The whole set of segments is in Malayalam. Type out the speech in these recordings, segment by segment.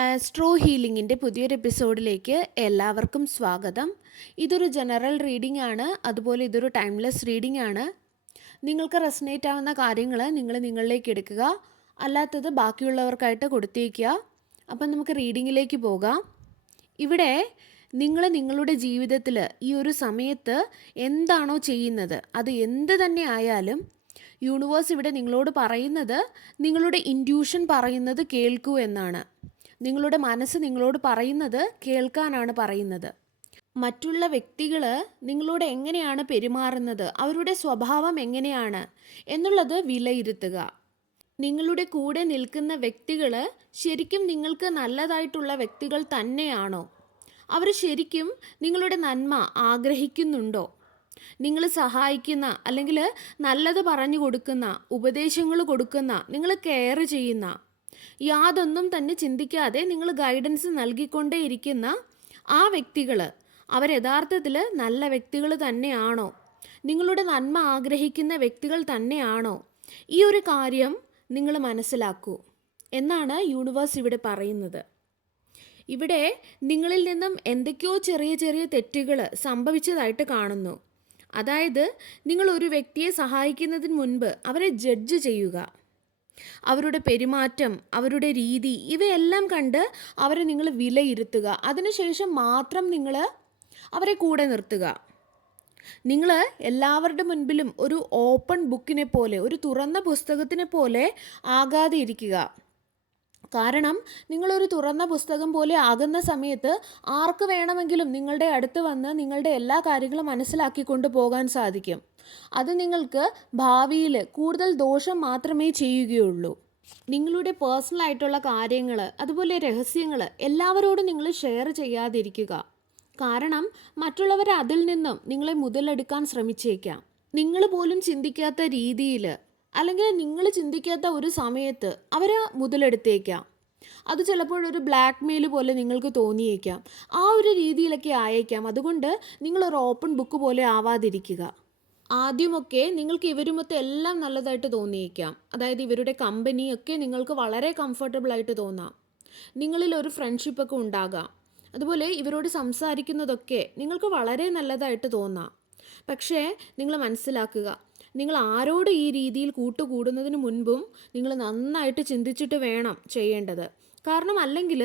ആസ്ട്രോ ഹീലിംഗിൻ്റെ പുതിയൊരു എപ്പിസോഡിലേക്ക് എല്ലാവർക്കും സ്വാഗതം. ഇതൊരു ജനറൽ റീഡിംഗ് ആണ്, അതുപോലെ ഇതൊരു ടൈംലെസ് റീഡിംഗ് ആണ്. നിങ്ങൾക്ക് റെസനേറ്റ് ആവുന്ന കാര്യങ്ങൾ നിങ്ങൾ നിങ്ങളിലേക്ക് എടുക്കുക, അല്ലാത്തത് ബാക്കിയുള്ളവർക്കായിട്ട് കൊടുത്തേക്കുക. അപ്പം നമുക്ക് റീഡിങ്ങിലേക്ക് പോകാം. ഇവിടെ നിങ്ങൾ നിങ്ങളുടെ ജീവിതത്തിൽ ഈ ഒരു സമയത്ത് എന്താണോ ചെയ്യുന്നത്, അത് എന്ത് തന്നെ ആയാലും യൂണിവേഴ്സ് ഇവിടെ നിങ്ങളോട് പറയുന്നത് നിങ്ങളുടെ ഇൻറ്റ്യൂഷൻ പറയുന്നത് കേൾക്കൂ എന്നാണ്. നിങ്ങളുടെ മനസ്സ് നിങ്ങളോട് പറയുന്നത് കേൾക്കാനാണ് പറയുന്നത്. മറ്റുള്ള വ്യക്തികൾ നിങ്ങളോട് എങ്ങനെയാണ് പെരുമാറുന്നത്, അവരുടെ സ്വഭാവം എങ്ങനെയാണ് എന്നുള്ളത് വിലയിരുത്തുക. നിങ്ങളുടെ കൂടെ നിൽക്കുന്ന വ്യക്തികൾ ശരിക്കും നിങ്ങൾക്ക് നല്ലതായിട്ടുള്ള വ്യക്തികൾ തന്നെയാണോ? അവർ ശരിക്കും നിങ്ങളുടെ നന്മ ആഗ്രഹിക്കുന്നുണ്ടോ? നിങ്ങൾ സഹായിക്കുന്ന അല്ലെങ്കിൽ നല്ലത് പറഞ്ഞു കൊടുക്കുന്ന, ഉപദേശങ്ങൾ കൊടുക്കുന്ന, നിങ്ങൾ കെയർ ചെയ്യുന്ന, യാതൊന്നും തന്നെ ചിന്തിക്കാതെ നിങ്ങൾ ഗൈഡൻസ് നൽകിക്കൊണ്ടേയിരിക്കുന്ന ആ വ്യക്തികൾ അവർ യഥാർത്ഥത്തിൽ നല്ല വ്യക്തികൾ തന്നെയാണോ? നിങ്ങളുടെ നന്മ ആഗ്രഹിക്കുന്ന വ്യക്തികൾ തന്നെയാണോ? ഈ ഒരു കാര്യം നിങ്ങൾ മനസ്സിലാക്കൂ എന്നാണ് യൂണിവേഴ്സ് ഇവിടെ പറയുന്നത്. ഇവിടെ നിങ്ങളിൽ നിന്നും എന്തൊക്കെയോ ചെറിയ ചെറിയ തെറ്റുകൾ സംഭവിച്ചതായിട്ട് കാണുന്നു. അതായത് നിങ്ങൾ ഒരു വ്യക്തിയെ സഹായിക്കുന്നതിന് മുൻപ് അവരെ ജഡ്ജ് ചെയ്യുക. അവരുടെ പെരുമാറ്റം, അവരുടെ രീതി, ഇവയെല്ലാം കണ്ട് അവരെ നിങ്ങൾ വിലയിരുത്തുക. അതിനുശേഷം മാത്രം നിങ്ങൾ അവരെ കൂടെ നിർത്തുക. നിങ്ങൾ എല്ലാവരുടെ മുൻപിലും ഒരു ഓപ്പൺ ബുക്കിനെ പോലെ, ഒരു തുറന്ന പുസ്തകത്തിനെ പോലെ ആകാതെ ഇരിക്കുക. കാരണം നിങ്ങളൊരു തുറന്ന പുസ്തകം പോലെ ആകുന്ന സമയത്ത് ആർക്ക് വേണമെങ്കിലും നിങ്ങളുടെ അടുത്ത് വന്ന് നിങ്ങളുടെ എല്ലാ കാര്യങ്ങളും മനസ്സിലാക്കിക്കൊണ്ട് പോകാൻ സാധിക്കും. അത് നിങ്ങൾക്ക് ഭാവിയിൽ കൂടുതൽ ദോഷം മാത്രമേ ചെയ്യുകയുള്ളൂ. നിങ്ങളുടെ പേഴ്സണൽ ആയിട്ടുള്ള കാര്യങ്ങൾ, അതുപോലെ രഹസ്യങ്ങൾ എല്ലാവരോടും നിങ്ങൾ ഷെയർ ചെയ്യാതിരിക്കുക. കാരണം മറ്റുള്ളവർ അതിൽ നിന്നും നിങ്ങളെ മുതലെടുക്കാൻ ശ്രമിച്ചേക്കാം. നിങ്ങൾ പോലും ചിന്തിക്കാത്ത രീതിയിൽ, അല്ലെങ്കിൽ നിങ്ങൾ ചിന്തിക്കാത്ത ഒരു സമയത്ത് അവർ മുതലെടുത്തേക്കാം. അത് ചിലപ്പോഴൊരു ബ്ലാക്ക് മെയിൽ പോലെ നിങ്ങൾക്ക് തോന്നിയേക്കാം. ആ ഒരു രീതിയിലൊക്കെ ആയേക്കാം. അതുകൊണ്ട് നിങ്ങളൊരു ഓപ്പൺ ബുക്ക് പോലെ ആവാതിരിക്കുക. ആദ്യമൊക്കെ നിങ്ങൾക്ക് ഇവരുമൊത്ത് എല്ലാം നല്ലതായിട്ട് തോന്നിയേക്കാം. അതായത് ഇവരുടെ കമ്പനിയൊക്കെ നിങ്ങൾക്ക് വളരെ കംഫർട്ടബിളായിട്ട് തോന്നാം. നിങ്ങളിൽ ഒരു ഫ്രണ്ട്ഷിപ്പൊക്കെ ഉണ്ടാകാം. അതുപോലെ ഇവരോട് സംസാരിക്കുന്നതൊക്കെ നിങ്ങൾക്ക് വളരെ നല്ലതായിട്ട് തോന്നാം. പക്ഷേ നിങ്ങൾ മനസ്സിലാക്കുക, നിങ്ങൾ ആരോട് ഈ രീതിയിൽ കൂട്ടുകൂടുന്നതിന് മുൻപും നിങ്ങൾ നന്നായിട്ട് ചിന്തിച്ചിട്ട് വേണം ചെയ്യേണ്ടത്. കാരണം അല്ലെങ്കിൽ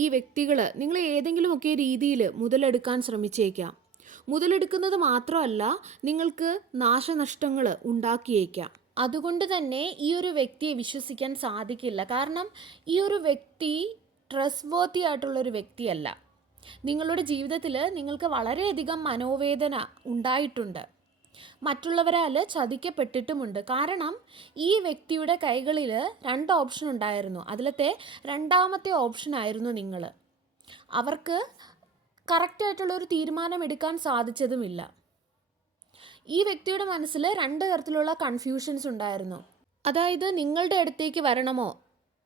ഈ വ്യക്തികൾ നിങ്ങളെ ഏതെങ്കിലുമൊക്കെ രീതിയിൽ മുതലെടുക്കാൻ ശ്രമിച്ചേക്കാം. മുതലെടുക്കുന്നത് മാത്രമല്ല, നിങ്ങൾക്ക് നാശനഷ്ടങ്ങൾ ഉണ്ടാക്കിയേക്കാം. അതുകൊണ്ട് തന്നെ ഈ ഒരു വ്യക്തിയെ വിശ്വസിക്കാൻ സാധിക്കില്ല. കാരണം ഈ ഒരു വ്യക്തി ട്രസ്റ്റ് വർത്തി ആയിട്ടുള്ളൊരു വ്യക്തിയല്ല. നിങ്ങളുടെ ജീവിതത്തിൽ നിങ്ങൾക്ക് വളരെയധികം മനോവേദന ഉണ്ടായിട്ടുണ്ട്, മറ്റുള്ളവരാൽ ചതിക്കപ്പെട്ടിട്ടുമുണ്ട്. കാരണം ഈ വ്യക്തിയുടെ കൈകളിൽ 2 ഓപ്ഷൻ ഉണ്ടായിരുന്നു. അതിലത്തെ രണ്ടാമത്തെ ഓപ്ഷനായിരുന്നു നിങ്ങൾ. അവർക്ക് കറക്റ്റായിട്ടുള്ളൊരു തീരുമാനം എടുക്കാൻ സാധിച്ചതുമില്ല. ഈ വ്യക്തിയുടെ മനസ്സിൽ 2 തരത്തിലുള്ള കൺഫ്യൂഷൻസ് ഉണ്ടായിരുന്നു. അതായത് നിങ്ങളുടെ അടുത്തേക്ക് വരണമോ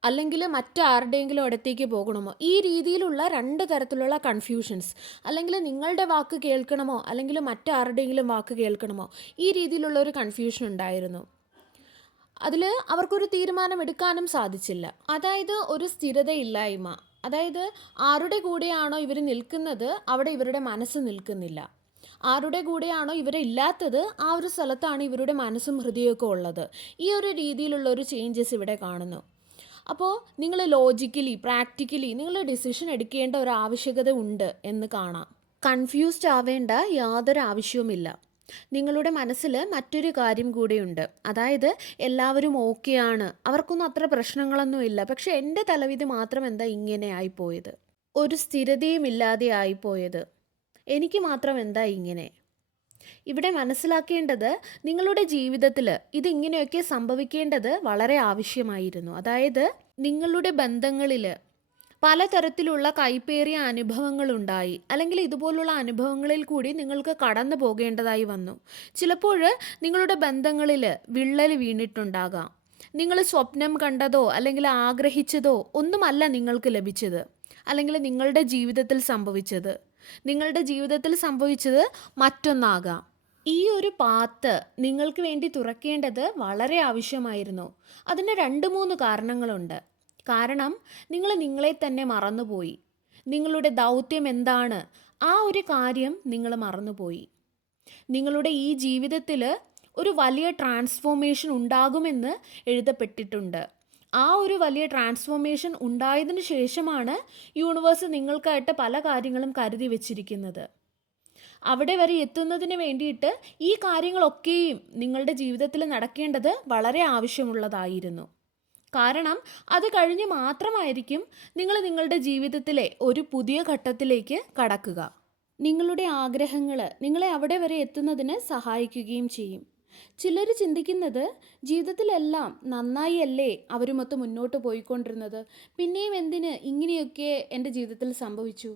അല്ലെങ്കിൽ മറ്റാരുടെയെങ്കിലും അടുത്തേക്ക് പോകണമോ, ഈ രീതിയിലുള്ള 2 തരത്തിലുള്ള കൺഫ്യൂഷൻസ്. അല്ലെങ്കിൽ നിങ്ങളുടെ വാക്ക് കേൾക്കണമോ അല്ലെങ്കിൽ മറ്റാരുടെയെങ്കിലും വാക്ക് കേൾക്കണമോ, ഈ രീതിയിലുള്ള ഒരു കൺഫ്യൂഷൻ ഉണ്ടായിരുന്നു. അതിൽ അവർക്കൊരു തീരുമാനം എടുക്കാനും സാധിച്ചില്ല. അതായത് ഒരു സ്ഥിരതയില്ലായ്മ. അതായത് ആരുടെ കൂടെയാണോ ഇവർ നിൽക്കുന്നത് അവിടെ ഇവരുടെ മനസ്സ് നിൽക്കുന്നില്ല. ആരുടെ കൂടെയാണോ ഇവരില്ലാത്തത് ആ ഒരു സ്ഥലത്താണ് ഇവരുടെ മനസ്സും ഹൃദയമൊക്കെ ഉള്ളത്. ഈ ഒരു രീതിയിലുള്ള ഒരു ചേഞ്ചസ് ഇവിടെ കാണുന്നു. അപ്പോൾ നിങ്ങൾ ലോജിക്കലി, പ്രാക്ടിക്കലി നിങ്ങൾ ഡിസിഷൻ എടുക്കേണ്ട ഒരു ആവശ്യകത ഉണ്ട് എന്ന് കാണാം. കൺഫ്യൂസ്ഡ് ആവേണ്ട യാതൊരു ആവശ്യവുമില്ല. നിങ്ങളുടെ മനസ്സിൽ മറ്റൊരു കാര്യം കൂടെയുണ്ട്. അതായത് എല്ലാവരും ഓക്കെയാണ്, അവർക്കൊന്നും അത്ര പ്രശ്നങ്ങളൊന്നുമില്ല. പക്ഷെ എൻ്റെ തലവിധി മാത്രം എന്താ ഇങ്ങനെ ആയിപ്പോയത്, ഒരു സ്ഥിരതയും ഇല്ലാതെ ആയിപ്പോയത്, എനിക്ക് മാത്രം എന്താ ഇങ്ങനെ. ഇവിടെ മനസ്സിലാക്കേണ്ടത് നിങ്ങളുടെ ജീവിതത്തിൽ ഇതിങ്ങനെയൊക്കെ സംഭവിക്കേണ്ടത് വളരെ ആവശ്യമായിരുന്നു. അതായത് നിങ്ങളുടെ ബന്ധങ്ങളിൽ പലതരത്തിലുള്ള കൈപ്പേറിയ അനുഭവങ്ങളുണ്ടായി, അല്ലെങ്കിൽ ഇതുപോലുള്ള അനുഭവങ്ങളിൽ കൂടി നിങ്ങൾക്ക് കടന്നു പോകേണ്ടതായി വന്നു. ചിലപ്പോൾ നിങ്ങളുടെ ബന്ധങ്ങളിൽ വിള്ളൽ വീണിട്ടുണ്ടാകാം. നിങ്ങൾ സ്വപ്നം കണ്ടതോ അല്ലെങ്കിൽ ആഗ്രഹിച്ചതോ ഒന്നുമല്ല നിങ്ങൾക്ക് ലഭിച്ചത്, അല്ലെങ്കിൽ നിങ്ങളുടെ ജീവിതത്തിൽ സംഭവിച്ചത്. നിങ്ങളുടെ ജീവിതത്തിൽ സംഭവിച്ചത് മറ്റൊന്നാകാം. ഈ ഒരു പാത്ത് നിങ്ങൾക്ക് വേണ്ടി തുറക്കേണ്ടത് വളരെ ആവശ്യമായിരുന്നു. അതിന് 2-3 കാരണങ്ങളുണ്ട്. കാരണം നിങ്ങൾ നിങ്ങളെ തന്നെ മറന്നുപോയി. നിങ്ങളുടെ ദൗത്യം എന്താണ്, ആ ഒരു കാര്യം നിങ്ങൾ മറന്നുപോയി. നിങ്ങളുടെ ഈ ജീവിതത്തിൽ ഒരു വലിയ ട്രാൻസ്ഫോർമേഷൻ ഉണ്ടാകുമെന്ന് എഴുതപ്പെട്ടിട്ടുണ്ട്. ആ ഒരു വലിയ ട്രാൻസ്ഫോർമേഷൻ ഉണ്ടായതിനു ശേഷമാണ് യൂണിവേഴ്സ് നിങ്ങൾക്കായിട്ട് പല കാര്യങ്ങളും കരുതി വച്ചിരിക്കുന്നത്. അവിടെ വരെ എത്തുന്നതിന് വേണ്ടിയിട്ട് ഈ കാര്യങ്ങളൊക്കെയും നിങ്ങളുടെ ജീവിതത്തിൽ നടക്കേണ്ടത് വളരെ ആവശ്യമുള്ളതായിരുന്നു. കാരണം അത് കഴിഞ്ഞ് മാത്രമായിരിക്കും നിങ്ങൾ നിങ്ങളുടെ ജീവിതത്തിലെ ഒരു പുതിയ ഘട്ടത്തിലേക്ക് കടക്കുക. നിങ്ങളുടെ ആഗ്രഹങ്ങൾ നിങ്ങളെ അവിടെ വരെ എത്തുന്നതിന് സഹായിക്കുകയും ചെയ്യും. ചിലർ ചിന്തിക്കുന്നത്, ജീവിതത്തിലെല്ലാം നന്നായി അല്ലേ അവരുമൊത്ത് മുന്നോട്ട് പോയിക്കൊണ്ടിരുന്നത്, പിന്നെയും എന്തിന് ഇങ്ങനെയൊക്കെ എൻ്റെ ജീവിതത്തിൽ സംഭവിച്ചു?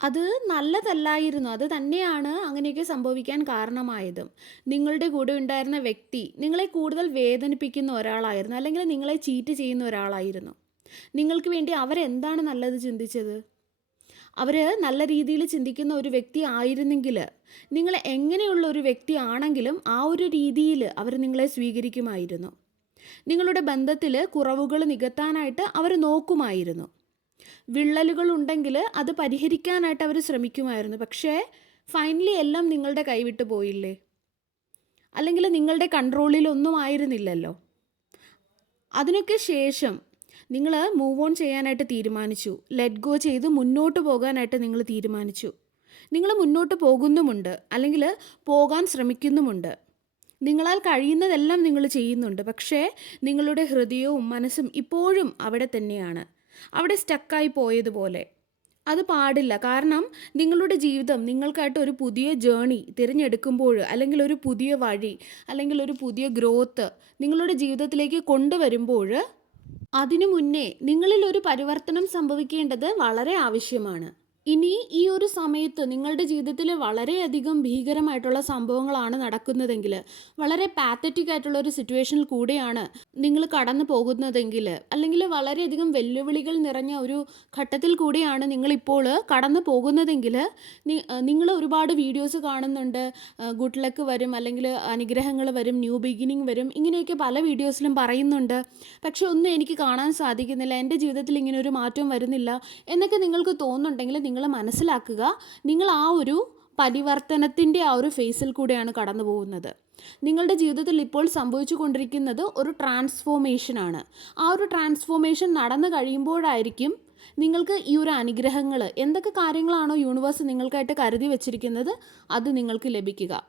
അത് നല്ലതല്ലായിരുന്നു. അത് തന്നെയാണ് അങ്ങനെയൊക്കെ സംഭവിക്കാൻ കാരണമായതും. നിങ്ങളുടെ കൂടെ ഉണ്ടായിരുന്ന വ്യക്തി നിങ്ങളെ കൂടുതൽ വേദനിപ്പിക്കുന്ന ഒരാളായിരുന്നു, അല്ലെങ്കിൽ നിങ്ങളെ ചീറ്റ് ചെയ്യുന്ന ഒരാളായിരുന്നു. നിങ്ങൾക്ക് വേണ്ടി അവരെന്താണ് നല്ലത് ചിന്തിച്ചത്? അവർ നല്ല രീതിയിൽ ചിന്തിക്കുന്ന ഒരു വ്യക്തി ആയിരുന്നെങ്കിൽ, നിങ്ങൾ എങ്ങനെയുള്ള ഒരു വ്യക്തി ആണെങ്കിലും ആ ഒരു രീതിയിൽ അവർ നിങ്ങളെ സ്വീകരിക്കുമായിരുന്നു. നിങ്ങളുടെ ബന്ധത്തിൽ കുറവുകൾ നികത്താനായിട്ട് അവർ നോക്കുമായിരുന്നു. വിള്ളലുകൾ ഉണ്ടെങ്കിൽ അത് പരിഹരിക്കാനായിട്ട് അവർ ശ്രമിക്കുമായിരുന്നു. പക്ഷേ ഫൈനലി എല്ലാം നിങ്ങളുടെ കൈവിട്ട് പോയില്ലേ? അല്ലെങ്കിൽ നിങ്ങളുടെ കൺട്രോളിലൊന്നും ആയിരുന്നില്ലല്ലോ. അതിനൊക്കെ ശേഷം നിങ്ങൾ മൂവ് ഓൺ ചെയ്യാനായിട്ട് തീരുമാനിച്ചു. ലെറ്റ് ഗോ ചെയ്ത് മുന്നോട്ട് പോകാനായിട്ട് നിങ്ങൾ തീരുമാനിച്ചു. നിങ്ങൾ മുന്നോട്ട് പോകുന്നുമുണ്ട്, അല്ലെങ്കിൽ പോകാൻ ശ്രമിക്കുന്നുമുണ്ട്. നിങ്ങളാൽ കഴിയുന്നതെല്ലാം നിങ്ങൾ ചെയ്യുന്നുണ്ട്. പക്ഷേ നിങ്ങളുടെ ഹൃദയവും മനസ്സും ഇപ്പോഴും അവിടെ തന്നെയാണ്, അവിടെ സ്റ്റക്കായി പോയതുപോലെ. അത് പാടില്ല. കാരണം നിങ്ങളുടെ ജീവിതം നിങ്ങൾക്കായിട്ട് ഒരു പുതിയ ജേണി തിരഞ്ഞെടുക്കുമ്പോൾ, അല്ലെങ്കിൽ ഒരു പുതിയ വഴി, അല്ലെങ്കിൽ ഒരു പുതിയ ഗ്രോത്ത് നിങ്ങളുടെ ജീവിതത്തിലേക്ക് കൊണ്ടുവരുമ്പോൾ, അതിനു മുന്നേ നിങ്ങളിൽ ഒരു പരിവർത്തനം സംഭവിക്കേണ്ടത് വളരെ ആവശ്യമാണ്. ഇനി ഈ ഒരു സമയത്ത് നിങ്ങളുടെ ജീവിതത്തിൽ വളരെയധികം ഭീകരമായിട്ടുള്ള സംഭവങ്ങളാണ് നടക്കുന്നതെങ്കിൽ, വളരെ പാത്തറ്റിക് ആയിട്ടുള്ള ഒരു സിറ്റുവേഷനിൽ കൂടെയാണ് നിങ്ങൾ കടന്നു പോകുന്നതെങ്കിൽ, അല്ലെങ്കിൽ വളരെയധികം വെല്ലുവിളികൾ നിറഞ്ഞ ഒരു ഘട്ടത്തിൽ കൂടെയാണ് നിങ്ങളിപ്പോൾ കടന്നു പോകുന്നതെങ്കിൽ, നിങ്ങൾ ഒരുപാട് വീഡിയോസ് കാണുന്നുണ്ട്. ഗുഡ് ലക്ക് വരും, അല്ലെങ്കിൽ അനുഗ്രഹങ്ങൾ വരും, ന്യൂ ബിഗിനിങ് വരും, ഇങ്ങനെയൊക്കെ പല വീഡിയോസിലും പറയുന്നുണ്ട്. പക്ഷെ ഒന്നും എനിക്ക് കാണാൻ സാധിക്കുന്നില്ല, എൻ്റെ ജീവിതത്തിൽ ഇങ്ങനെ ഒരു മാറ്റവും വരുന്നില്ല എന്നൊക്കെ നിങ്ങൾക്ക് തോന്നുന്നുണ്ടെങ്കിൽ, നിങ്ങൾ മനസ്സിലാക്കുക, നിങ്ങൾ ആ ഒരു പരിവർത്തനത്തിൻ്റെ ആ ഒരു ഫേസിൽ കൂടെയാണ് കടന്നു പോകുന്നത്. നിങ്ങളുടെ ജീവിതത്തിൽ ഇപ്പോൾ സംഭവിച്ചു കൊണ്ടിരിക്കുന്നത് ഒരു ട്രാൻസ്ഫോർമേഷനാണ്. ആ ഒരു ട്രാൻസ്ഫോർമേഷൻ നടന്നു കഴിയുമ്പോഴായിരിക്കും നിങ്ങൾക്ക് ഈ ഒരു അനുഗ്രഹങ്ങൾ, എന്തൊക്കെ കാര്യങ്ങളാണോ യൂണിവേഴ്സ് നിങ്ങൾക്കായിട്ട് കരുതി വച്ചിരിക്കുന്നത്, അത് നിങ്ങൾക്ക് ലഭിക്കുക.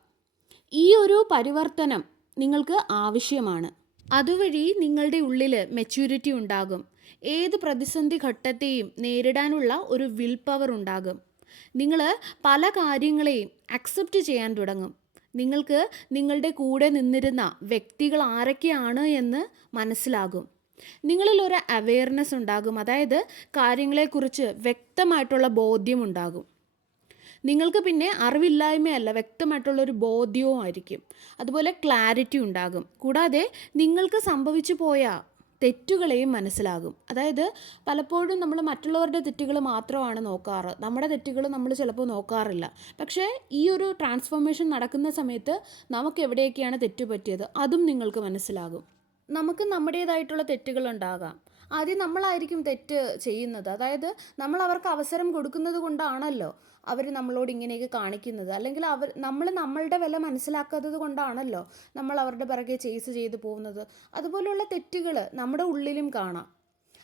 ഈ ഒരു പരിവർത്തനം നിങ്ങൾക്ക് ആവശ്യമാണ്. അതുവഴി നിങ്ങളുടെ ഉള്ളിൽ മെച്യൂരിറ്റി ഉണ്ടാകും. ഏത് പ്രതിസന്ധി ഘട്ടത്തെയും നേരിടാനുള്ള ഒരു വിൽ പവർ ഉണ്ടാകും. നിങ്ങൾ പല കാര്യങ്ങളെയും അക്സെപ്റ്റ് ചെയ്യാൻ തുടങ്ങും. നിങ്ങൾക്ക് നിങ്ങളുടെ കൂടെ നിന്നിരുന്ന വ്യക്തികൾ ആരൊക്കെയാണ് എന്ന് മനസ്സിലാകും. നിങ്ങളിൽ ഒരു അവെയർനെസ് ഉണ്ടാകും. അതായത് കാര്യങ്ങളെക്കുറിച്ച് വ്യക്തമായിട്ടുള്ള ബോധ്യമുണ്ടാകും. നിങ്ങൾക്ക് പിന്നെ അറിവില്ലായ്മയല്ല, വ്യക്തമായിട്ടുള്ളൊരു ബോധ്യവും ആയിരിക്കും. അതുപോലെ ക്ലാരിറ്റി ഉണ്ടാകും. കൂടാതെ നിങ്ങൾക്ക് സംഭവിച്ചു പോയ തെറ്റുകളെയും മനസ്സിലാകും. അതായത് പലപ്പോഴും നമ്മൾ മറ്റുള്ളവരുടെ തെറ്റുകൾ മാത്രമാണ് നോക്കാറ്, നമ്മുടെ തെറ്റുകൾ നമ്മൾ ചിലപ്പോൾ നോക്കാറില്ല. പക്ഷേ ഈ ഒരു ട്രാൻസ്ഫോർമേഷൻ നടക്കുന്ന സമയത്ത് നമുക്ക് എവിടെയൊക്കെയാണ് തെറ്റ് പറ്റിയത് അതും നിങ്ങൾക്ക് മനസ്സിലാകും. നമുക്ക് നമ്മുടേതായിട്ടുള്ള തെറ്റുകളുണ്ടാകാം. ആദ്യം നമ്മളായിരിക്കും തെറ്റ് ചെയ്യുന്നത്. അതായത് നമ്മൾ അവർക്ക് അവസരം കൊടുക്കുന്നത് കൊണ്ടാണല്ലോ അവർ നമ്മളോട് ഇങ്ങനെയൊക്കെ കാണിക്കുന്നത്. അല്ലെങ്കിൽ നമ്മൾ നമ്മളുടെ വില മനസ്സിലാക്കാത്തത് കൊണ്ടാണല്ലോ നമ്മൾ അവരുടെ പിറകെ ചേസ് ചെയ്ത് പോകുന്നത്. അതുപോലെയുള്ള തെറ്റുകൾ നമ്മുടെ ഉള്ളിലും കാണാം.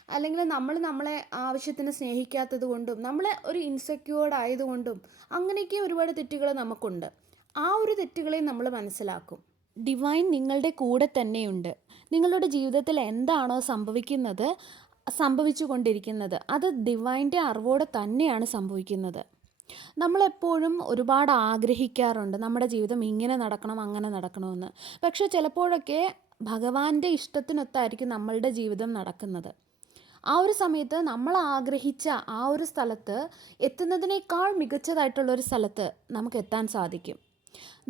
അല്ലെങ്കിൽ നമ്മളെ ആവശ്യത്തിന് സ്നേഹിക്കാത്തത് കൊണ്ടും, നമ്മളെ ഒരു ഇൻസെക്യൂർഡ് ആയതുകൊണ്ടും, അങ്ങനെയൊക്കെ ഒരുപാട് തെറ്റുകൾ നമുക്കുണ്ട്. ആ ഒരു തെറ്റുകളെ നമ്മൾ മനസ്സിലാക്കും. ഡിവൈൻ നിങ്ങളുടെ കൂടെ തന്നെയുണ്ട്. നിങ്ങളുടെ ജീവിതത്തിൽ എന്താണോ സംഭവിച്ചു കൊണ്ടിരിക്കുന്നത്, അത് ഡിവൈൻ്റെ അറിവോടെ തന്നെയാണ് സംഭവിക്കുന്നത്. നമ്മളെപ്പോഴും ഒരുപാട് ആഗ്രഹിക്കാറുണ്ട് നമ്മുടെ ജീവിതം ഇങ്ങനെ നടക്കണം, അങ്ങനെ നടക്കണമെന്ന്. പക്ഷേ ചിലപ്പോഴൊക്കെ ഭഗവാന്റെ ഇഷ്ടത്തിനൊത്തായിരിക്കും നമ്മളുടെ ജീവിതം നടക്കുന്നത്. ആ ഒരു സമയത്ത് നമ്മൾ ആഗ്രഹിച്ച ആ ഒരു സ്ഥലത്ത് എത്തുന്നതിനേക്കാൾ മികച്ചതായിട്ടുള്ളൊരു സ്ഥലത്ത് നമുക്ക് എത്താൻ സാധിക്കും,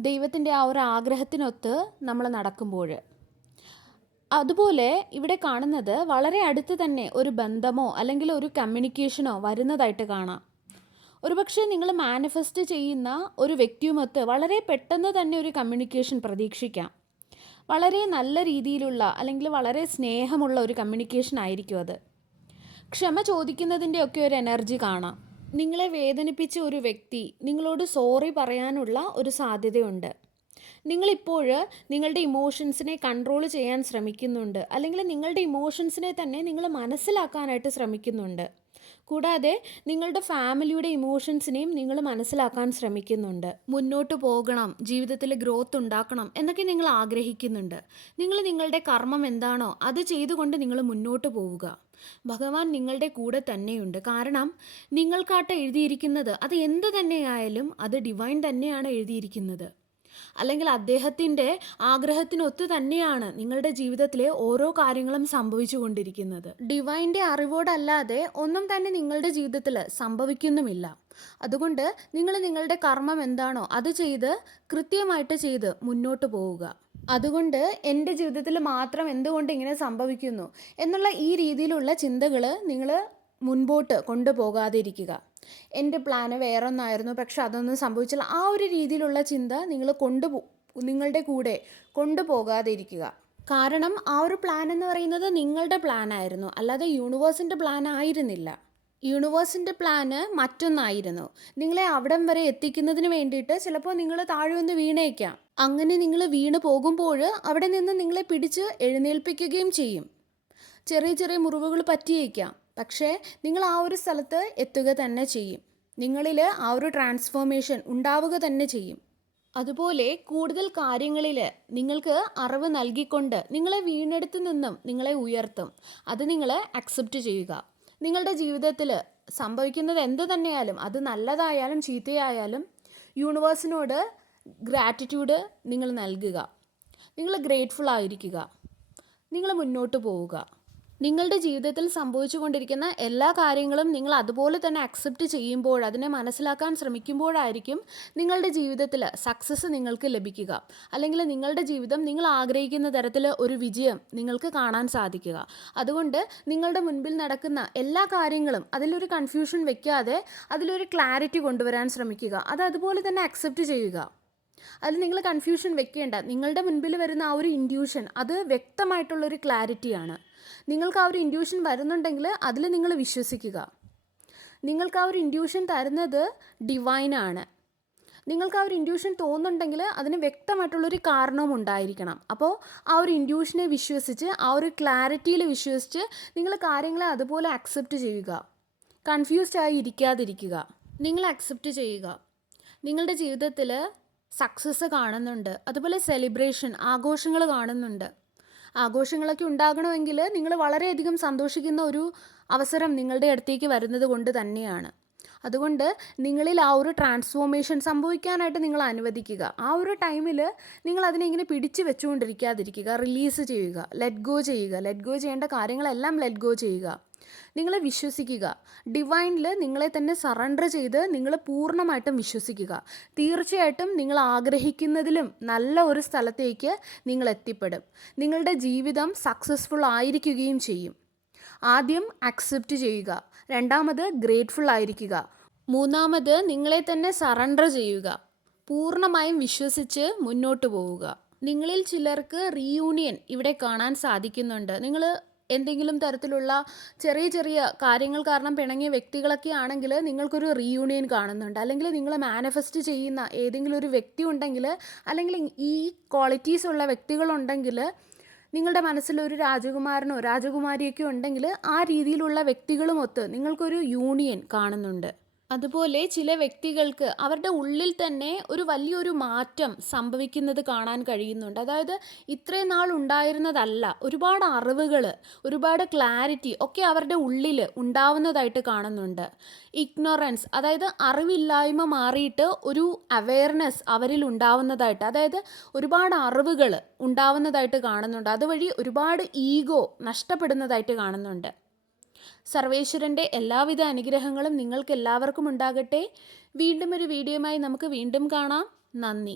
ദൈവത്തിൻ്റെ ആ ഒരു ആഗ്രഹത്തിനൊത്ത് നമ്മൾ നടക്കുമ്പോൾ. അതുപോലെ ഇവിടെ കാണുന്നത് വളരെ അടുത്ത് തന്നെ ഒരു ബന്ധമോ അല്ലെങ്കിൽ ഒരു കമ്മ്യൂണിക്കേഷനോ വരുന്നതായിട്ട് കാണാം. ഒരുപക്ഷെ നിങ്ങൾ മാനിഫെസ്റ്റ് ചെയ്യുന്ന ഒരു വ്യക്തിയുമൊത്ത് വളരെ പെട്ടെന്ന് തന്നെ ഒരു കമ്മ്യൂണിക്കേഷൻ പ്രതീക്ഷിക്കാം. വളരെ നല്ല രീതിയിലുള്ള അല്ലെങ്കിൽ വളരെ സ്നേഹമുള്ള ഒരു കമ്മ്യൂണിക്കേഷൻ ആയിരിക്കും അത്. ക്ഷമ ചോദിക്കുന്നതിൻ്റെയൊക്കെ ഒരു എനർജി കാണാം. നിങ്ങളെ വേദനിപ്പിച്ച ഒരു വ്യക്തി നിങ്ങളോട് സോറി പറയാനുള്ള ഒരു സാധ്യതയുണ്ട്. നിങ്ങളിപ്പോൾ നിങ്ങളുടെ ഇമോഷൻസിനെ കൺട്രോൾ ചെയ്യാൻ ശ്രമിക്കുന്നുണ്ട്, അല്ലെങ്കിൽ നിങ്ങളുടെ ഇമോഷൻസിനെ തന്നെ നിങ്ങൾ മനസ്സിലാക്കാനായിട്ട് ശ്രമിക്കുന്നുണ്ട്. കൂടാതെ നിങ്ങളുടെ ഫാമിലിയുടെ ഇമോഷൻസിനെയും നിങ്ങൾ മനസ്സിലാക്കാൻ ശ്രമിക്കുന്നുണ്ട്. മുന്നോട്ട് പോകണം, ജീവിതത്തിൽ ഗ്രോത്ത് ഉണ്ടാക്കണം എന്നൊക്കെ നിങ്ങൾ ആഗ്രഹിക്കുന്നുണ്ട്. നിങ്ങൾ നിങ്ങളുടെ കർമ്മം എന്താണോ അത് ചെയ്തുകൊണ്ട് നിങ്ങൾ മുന്നോട്ട് പോവുക. ഭഗവാൻ നിങ്ങളുടെ കൂടെ തന്നെയുണ്ട്. കാരണം നിങ്ങൾക്കാട്ട് എഴുതിയിരിക്കുന്നത് അത് എന്ത് തന്നെയായാലും അത് ഡിവൈൻ തന്നെയാണ് എഴുതിയിരിക്കുന്നത്. അല്ലെങ്കിൽ അദ്ദേഹത്തിൻ്റെ ആഗ്രഹത്തിനൊത്ത് തന്നെയാണ് നിങ്ങളുടെ ജീവിതത്തിലെ ഓരോ കാര്യങ്ങളും സംഭവിച്ചു കൊണ്ടിരിക്കുന്നത്. ഡിവൈൻ്റെ അറിവോടല്ലാതെ ഒന്നും തന്നെ നിങ്ങളുടെ ജീവിതത്തിൽ സംഭവിക്കുന്നുമില്ല. അതുകൊണ്ട് നിങ്ങൾ നിങ്ങളുടെ കർമ്മം എന്താണോ അത് ചെയ്ത് കൃത്യമായിട്ട് ചെയ്ത് മുന്നോട്ട് പോവുക. അതുകൊണ്ട് എൻ്റെ ജീവിതത്തിൽ മാത്രം എന്തുകൊണ്ട് ഇങ്ങനെ സംഭവിക്കുന്നു എന്നുള്ള ഈ രീതിയിലുള്ള ചിന്തകൾ നിങ്ങൾ മുൻപോട്ട് കൊണ്ടുപോകാതെ ഇരിക്കുക. എൻ്റെ പ്ലാന് വേറൊന്നായിരുന്നു, പക്ഷെ അതൊന്നും സംഭവിച്ചില്ല. ആ ഒരു രീതിയിലുള്ള ചിന്ത നിങ്ങൾ നിങ്ങളുടെ കൂടെ കൊണ്ടുപോകാതെ ഇരിക്കുക. കാരണം ആ ഒരു പ്ലാൻ എന്ന് പറയുന്നത് നിങ്ങളുടെ പ്ലാനായിരുന്നു, അല്ലാതെ യൂണിവേഴ്സിൻ്റെ പ്ലാൻ ആയിരുന്നില്ല. യൂണിവേഴ്സിൻ്റെ പ്ലാന് മറ്റൊന്നായിരുന്നു. നിങ്ങളെ അവിടം വരെ എത്തിക്കുന്നതിന് വേണ്ടിയിട്ട് ചിലപ്പോൾ നിങ്ങൾ താഴെ ഒന്ന് വീണേക്കാം. അങ്ങനെ നിങ്ങൾ വീണ് പോകുമ്പോൾ അവിടെ നിന്ന് നിങ്ങളെ പിടിച്ച് എഴുന്നേൽപ്പിക്കുകയും ചെയ്യും. ചെറിയ ചെറിയ മുറിവുകൾ പറ്റിയേക്കാം, പക്ഷേ നിങ്ങൾ ആ ഒരു സ്ഥലത്ത് എത്തുക തന്നെ ചെയ്യും. നിങ്ങളിൽ ആ ഒരു ട്രാൻസ്ഫോർമേഷൻ ഉണ്ടാവുക തന്നെ ചെയ്യും. അതുപോലെ കൂടുതൽ കാര്യങ്ങളിൽ നിങ്ങൾക്ക് അറിവ് നൽകിക്കൊണ്ട് നിങ്ങളെ വീണെടുത്ത് നിന്നും നിങ്ങളെ ഉയർത്തും. അത് നിങ്ങൾ അക്സെപ്റ്റ് ചെയ്യുക. നിങ്ങളുടെ ജീവിതത്തിൽ സംഭവിക്കുന്നത് എന്ത് തന്നെയായാലും, അത് നല്ലതായാലും ചീത്തയായാലും, യൂണിവേഴ്സിനോട് ഗ്രാറ്റിറ്റ്യൂഡ് നിങ്ങൾ നൽകുക. നിങ്ങൾ ഗ്രേറ്റ്ഫുൾ ആയിരിക്കുക. നിങ്ങൾ മുന്നോട്ട് പോവുക. നിങ്ങളുടെ ജീവിതത്തിൽ സംഭവിച്ചു കൊണ്ടിരിക്കുന്ന എല്ലാ കാര്യങ്ങളും നിങ്ങൾ അതുപോലെ തന്നെ അക്സെപ്റ്റ് ചെയ്യുമ്പോൾ, അതിനെ മനസ്സിലാക്കാൻ ശ്രമിക്കുമ്പോഴായിരിക്കും നിങ്ങളുടെ ജീവിതത്തിൽ സക്സസ് നിങ്ങൾക്ക് ലഭിക്കുക. അല്ലെങ്കിൽ നിങ്ങളുടെ ജീവിതം നിങ്ങൾ ആഗ്രഹിക്കുന്ന തരത്തിൽ ഒരു വിജയം നിങ്ങൾക്ക് കാണാൻ സാധിക്കുക. അതുകൊണ്ട് നിങ്ങളുടെ മുൻപിൽ നടക്കുന്ന എല്ലാ കാര്യങ്ങളും അതിലൊരു കൺഫ്യൂഷൻ വെക്കാതെ അതിലൊരു ക്ലാരിറ്റി കൊണ്ടുവരാൻ ശ്രമിക്കുക. അത് അതുപോലെ തന്നെ അക്സെപ്റ്റ് ചെയ്യുക. അതിൽ നിങ്ങൾ കൺഫ്യൂഷൻ വെക്കേണ്ട. നിങ്ങളുടെ മുൻപിൽ വരുന്ന ആ ഒരു ഇൻഡ്യൂഷൻ അത് വ്യക്തമായിട്ടുള്ളൊരു ക്ലാരിറ്റിയാണ്. നിങ്ങൾക്ക് ആ ഒരു ഇൻഡ്യൂഷൻ വരുന്നുണ്ടെങ്കിൽ അതിൽ നിങ്ങൾ വിശ്വസിക്കുക. നിങ്ങൾക്ക് ആ ഒരു ഇൻഡ്യൂഷൻ തരുന്നത് ഡിവൈനാണ്. നിങ്ങൾക്ക് ആ ഒരു ഇൻഡ്യൂഷൻ തോന്നുന്നുണ്ടെങ്കിൽ അതിന് വ്യക്തമായിട്ടുള്ളൊരു കാരണവും ഉണ്ടായിരിക്കണം. അപ്പോൾ ആ ഒരു ഇൻഡ്യൂഷനെ വിശ്വസിച്ച്, ആ ഒരു ക്ലാരിറ്റിയിൽ വിശ്വസിച്ച് നിങ്ങൾ കാര്യങ്ങളെ അതുപോലെ അക്സെപ്റ്റ് ചെയ്യുക. കൺഫ്യൂസ്ഡ് ആയി ഇരിക്കാതിരിക്കുക. നിങ്ങൾ അക്സെപ്റ്റ് ചെയ്യുക. നിങ്ങളുടെ ജീവിതത്തിൽ സക്സസ് കാണുന്നുണ്ട്, അതുപോലെ സെലിബ്രേഷൻ, ആഘോഷങ്ങൾ കാണുന്നുണ്ട്. ആഘോഷങ്ങളൊക്കെ ഉണ്ടാകണമെങ്കിൽ നിങ്ങൾ വളരെയധികം സന്തോഷിക്കുന്ന ഒരു അവസരം നിങ്ങളുടെ അടുത്തേക്ക് വരുന്നത് കൊണ്ട് തന്നെയാണ്. അതുകൊണ്ട് നിങ്ങളിൽ ആ ഒരു ട്രാൻസ്ഫോർമേഷൻ സംഭവിക്കാനായിട്ട് നിങ്ങൾ അനുവദിക്കുക. ആ ഒരു ടൈമിൽ നിങ്ങൾ അതിനെ ഇങ്ങനെ പിടിച്ചു വെച്ചുകൊണ്ടിരിക്കാതിരിക്കുക. റിലീസ് ചെയ്യുക, ലെറ്റ് ഗോ ചെയ്യുക. ലെറ്റ് ഗോ ചെയ്യേണ്ട കാര്യങ്ങളെല്ലാം ലെറ്റ് ഗോ ചെയ്യുക. നിങ്ങളെ വിശ്വസിക്കുക. ഡിവൈനിൽ നിങ്ങളെ തന്നെ സറണ്ടർ ചെയ്ത് നിങ്ങൾ പൂർണ്ണമായിട്ടും വിശ്വസിക്കുക. തീർച്ചയായിട്ടും നിങ്ങൾ ആഗ്രഹിക്കുന്നതിലും നല്ല ഒരു സ്ഥലത്തേക്ക് നിങ്ങൾ എത്തിപ്പെടും. നിങ്ങളുടെ ജീവിതം സക്സസ്ഫുൾ ആയിരിക്കുകയും ചെയ്യും. ആദ്യം അക്സെപ്റ്റ് ചെയ്യുക. രണ്ടാമത് ഗ്രേറ്റ്ഫുൾ ആയിരിക്കുക. മൂന്നാമത് നിങ്ങളെ തന്നെ സറണ്ടർ ചെയ്യുക. പൂർണ്ണമായും വിശ്വസിച്ച് മുന്നോട്ട് പോവുക. നിങ്ങളിൽ ചിലർക്ക് റീയൂണിയൻ ഇവിടെ കാണാൻ സാധിക്കുന്നുണ്ട്. നിങ്ങൾ എന്തെങ്കിലും തരത്തിലുള്ള ചെറിയ ചെറിയ കാര്യങ്ങൾ കാരണം പിണങ്ങിയ വ്യക്തികളൊക്കെ ആണെങ്കിൽ നിങ്ങൾക്കൊരു റീയൂണിയൻ കാണുന്നുണ്ട്. അല്ലെങ്കിൽ നിങ്ങൾ മാനിഫെസ്റ്റ് ചെയ്യുന്ന ഏതെങ്കിലും ഒരു വ്യക്തി ഉണ്ടെങ്കിൽ, അല്ലെങ്കിൽ ഈ ക്വാളിറ്റീസ് ഉള്ള വ്യക്തികളുണ്ടെങ്കിൽ, നിങ്ങളുടെ മനസ്സിലൊരു രാജകുമാരനോ രാജകുമാരിയൊക്കെ ഉണ്ടെങ്കിൽ ആ രീതിയിലുള്ള വ്യക്തികളുമൊത്ത് നിങ്ങൾക്കൊരു യൂണിയൻ കാണുന്നുണ്ട്. അതുപോലെ ചില വ്യക്തികൾക്ക് അവരുടെ ഉള്ളിൽ തന്നെ ഒരു വലിയൊരു മാറ്റം സംഭവിക്കുന്നത് കാണാൻ കഴിയുന്നുണ്ട്. അതായത് ഇത്രയും നാൾ ഉണ്ടായിരുന്നതല്ല, ഒരുപാട് അറിവുകൾ, ഒരുപാട് ക്ലാരിറ്റി ഒക്കെ അവരുടെ ഉള്ളിൽ ഉണ്ടാവുന്നതായിട്ട് കാണുന്നുണ്ട്. ഇഗ്നോറൻസ്, അതായത് അറിവില്ലായ്മ മാറിയിട്ട് ഒരു അവെയർനെസ് അവരിൽ ഉണ്ടാവുന്നതായിട്ട്, അതായത് ഒരുപാട് അറിവുകൾ ഉണ്ടാവുന്നതായിട്ട് കാണുന്നുണ്ട്. അതുവഴി ഒരുപാട് ഈഗോ നഷ്ടപ്പെടുന്നതായിട്ട് കാണുന്നുണ്ട്. സർവേശ്വരൻ്റെ എല്ലാവിധ അനുഗ്രഹങ്ങളും നിങ്ങൾക്ക് എല്ലാവർക്കും ഉണ്ടാകട്ടെ. വീണ്ടും ഒരു വീഡിയോയുമായി നമുക്ക് വീണ്ടും കാണാം. നന്ദി.